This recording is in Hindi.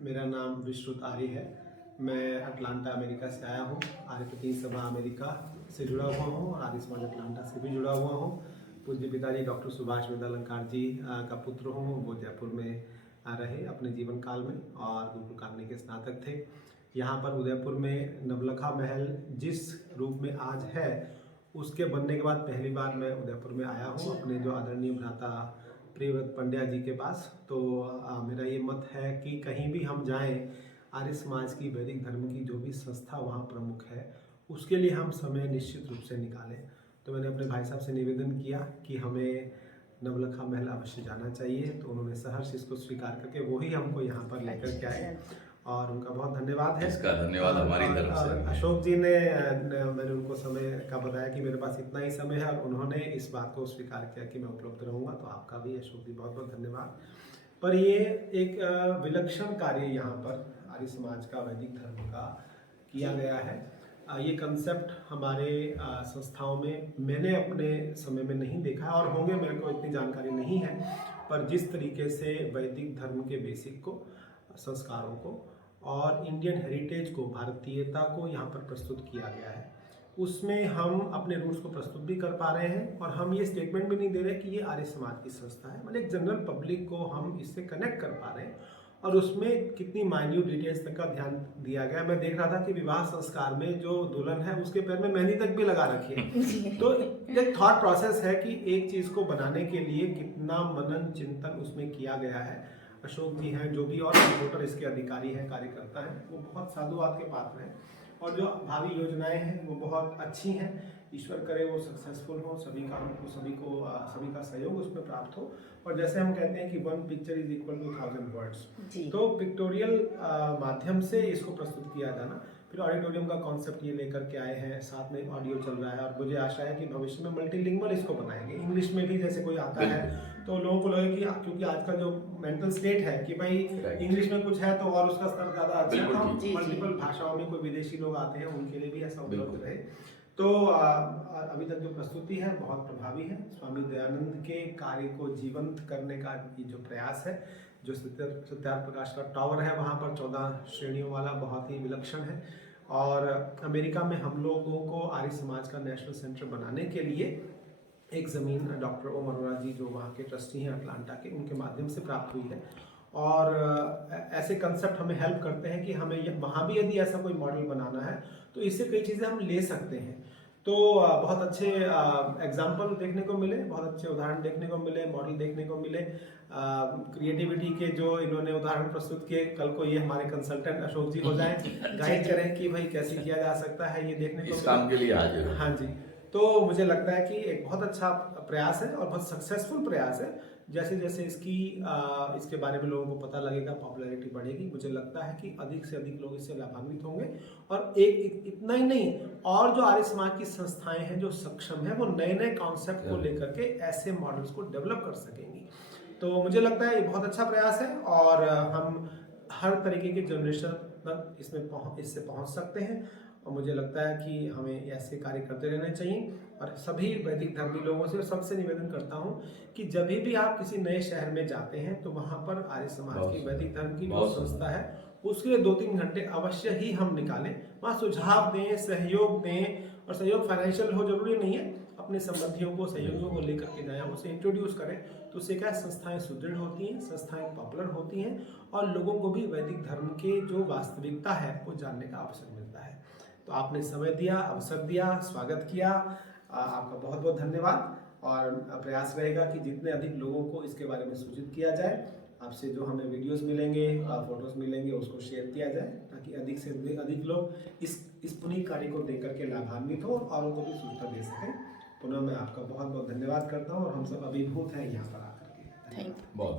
मेरा नाम विश्रुत आर्य है। मैं अटलांटा अमेरिका से आया हूँ। आर्य प्रतीक सभा अमेरिका से जुड़ा हुआ हूँ और आर्य समाज अटलांटा से भी जुड़ा हुआ हूँ। पूज्य पिताजी डॉक्टर सुभाष वेद अलंकार जी का पुत्र हूँ। वो जयपुर में रहे अपने जीवन काल में और गुरुकुल कामनी के स्नातक थे। यहाँ पर उदयपुर में नवलखा महल जिस रूप में आज है, उसके बनने के बाद पहली बार मैं उदयपुर में आया हूँ अपने जो आदरणीय भ्राता प्रियव्रत पंड्या जी के पास। तो मेरा ये मत है कि कहीं भी हम जाएं, आर्य समाज की वैदिक धर्म की जो भी संस्था वहाँ प्रमुख है, उसके लिए हम समय निश्चित रूप से निकालें। तो मैंने अपने भाई साहब से निवेदन किया कि हमें नवलखा महल अवश्य जाना चाहिए। तो उन्होंने सहर्ष इसको स्वीकार करके वो ही हमको यहाँ पर लेकर के आए और उनका बहुत धन्यवाद है। इसका धन्यवाद हमारी तरफ से। अशोक जी ने मैंने उनको समय का बताया कि मेरे पास इतना ही समय है और उन्होंने इस बात को स्वीकार किया कि मैं उपलब्ध रहूँगा। तो आपका भी अशोक जी बहुत बहुत धन्यवाद। पर ये एक विलक्षण कार्य यहाँ पर आर्य समाज का वैदिक धर्म का किया गया है। ये कंसेप्ट हमारे संस्थाओं में मैंने अपने समय में नहीं देखा है और होंगे, मेरे को इतनी जानकारी नहीं है। पर जिस तरीके से वैदिक धर्म के बेसिक को, संस्कारों को और इंडियन हेरिटेज को, भारतीयता को यहाँ पर प्रस्तुत किया गया है, उसमें हम अपने रूट्स को प्रस्तुत भी कर पा रहे हैं और हम ये स्टेटमेंट भी नहीं दे रहे कि ये आर्य समाज की संस्था है। मतलब एक जनरल पब्लिक को हम इससे कनेक्ट कर पा रहे हैं और उसमें कितनी माइन्यूट डिटेल्स तक का ध्यान दिया गया। मैं देख रहा था कि विवाह संस्कार में जो दुल्हन है उसके पैर में मेहंदी तक भी लगा रखी है। तो एक थॉट प्रोसेस है कि एक चीज़ को बनाने के लिए कितना मनन चिंतन उसमें किया गया है। अशोक जी हैं जो भी और रिपोर्टर इसके अधिकारी हैं, कार्यकर्ता हैं, वो बहुत साधुवाद के पात्र हैं और जो भावी योजनाएं हैं वो बहुत अच्छी हैं। ईश्वर करे वो सक्सेसफुल हो, सभी का सहयोग उसमें प्राप्त हो। और जैसे हम कहते हैं कि 1 picture is equal to 1000 words, तो पिक्टोरियल माध्यम से इसको प्रस्तुत किया जाना। फिर ऑडिटोरियम का कॉन्सेप्ट ये लेकर के आए हैं, साथ में ऑडियो चल रहा है और मुझे आशा है कि भविष्य में मल्टीलिंगुअल इसको बनाएंगे। इंग्लिश में भी जैसे कोई आता है तो लोगों को लगे कि क्योंकि आज का जो मेंटल स्टेट है कि भाई इंग्लिश में कुछ है तो और उसका स्तर ज़्यादा अच्छा है, मल्टीपल भाषाओं में कोई विदेशी लोग आते हैं उनके लिए भी ऐसा उपलब्ध रहे। तो अभी तक जो प्रस्तुति है बहुत प्रभावी है। स्वामी दयानंद के कार्य को जीवंत करने का ये जो प्रयास है, जो सत्यार्थ प्रकाश का टावर है वहाँ पर 14 श्रेणियों वाला बहुत ही विलक्षण है। और अमेरिका में हम लोगों को आर्य समाज का नेशनल सेंटर बनाने के लिए एक ज़मीन डॉक्टर ओम अरोड़ा जी जो वहाँ के ट्रस्टी हैं अटलांटा के, उनके माध्यम से प्राप्त हुई है। और ऐसे कंसेप्ट हमें हेल्प करते हैं कि हमें वहाँ भी यदि ऐसा कोई मॉडल बनाना है तो इससे कई चीज़ें हम ले सकते हैं। तो बहुत अच्छे एग्जाम्पल देखने को मिले, बहुत अच्छे उदाहरण देखने को मिले, मॉडल देखने को मिले। क्रिएटिविटी के जो इन्होंने उदाहरण प्रस्तुत किए, कल को ये हमारे कंसल्टेंट अशोक जी हो जाएं, गाइड करें कि भाई कैसे किया जा सकता है, ये देखने को इस काम के लिए हाजिर। हाँ जी। तो मुझे लगता है कि एक बहुत अच्छा प्रयास है और बहुत सक्सेसफुल प्रयास है। जैसे जैसे इसके बारे में लोगों को पता लगेगा, पॉपुलैरिटी बढ़ेगी, मुझे लगता है कि अधिक से अधिक लोग इससे लाभान्वित होंगे। और इतना ही नहीं, और जो आर्य समाज की संस्थाएं हैं जो सक्षम है, वो नए नए कॉन्सेप्ट को लेकर के ऐसे मॉडल्स को डेवलप कर सकेंगी। तो मुझे लगता है ये बहुत अच्छा प्रयास है और हम हर तरीके के जनरेशन तक इससे पहुंच सकते हैं। और मुझे लगता है कि हमें ऐसे कार्य करते रहने चाहिए। और सभी वैदिक धर्मी लोगों से सबसे निवेदन करता हूं कि जब भी आप किसी नए शहर में जाते हैं तो वहां पर आर्य समाज की वैदिक धर्म की जो संस्था है उसके लिए 2-3 घंटे अवश्य ही हम निकालें, वहाँ सुझाव दें, सहयोग दें। और सहयोग फाइनेंशियल हो जरूरी नहीं है, अपने संबंधियों को, सहयोगियों को लेकर के जाएं, उसे इंट्रोड्यूस करें। तो उससे क्या संस्थाएं सुदृढ़ होती हैं, संस्थाएं पॉपुलर होती हैं और लोगों को भी वैदिक धर्म के जो वास्तविकता है वो जानने का अवसर मिलता है। तो आपने समय दिया, अवसर दिया, स्वागत किया, आपका बहुत बहुत धन्यवाद। और प्रयास रहेगा कि जितने अधिक लोगों को इसके बारे में सूचित किया जाए। आपसे जो हमें वीडियोस मिलेंगे, फोटोज मिलेंगे, उसको शेयर किया जाए ताकि अधिक से अधिक लोग इस पुनीत कार्य को देख करके लाभान्वित हो और उनको भी सूचना दे सकें। पुनः मैं आपका बहुत बहुत धन्यवाद करता हूँ और हम सब अभिभूत हैं यहाँ पर आकर के। थैंक यू बहुत।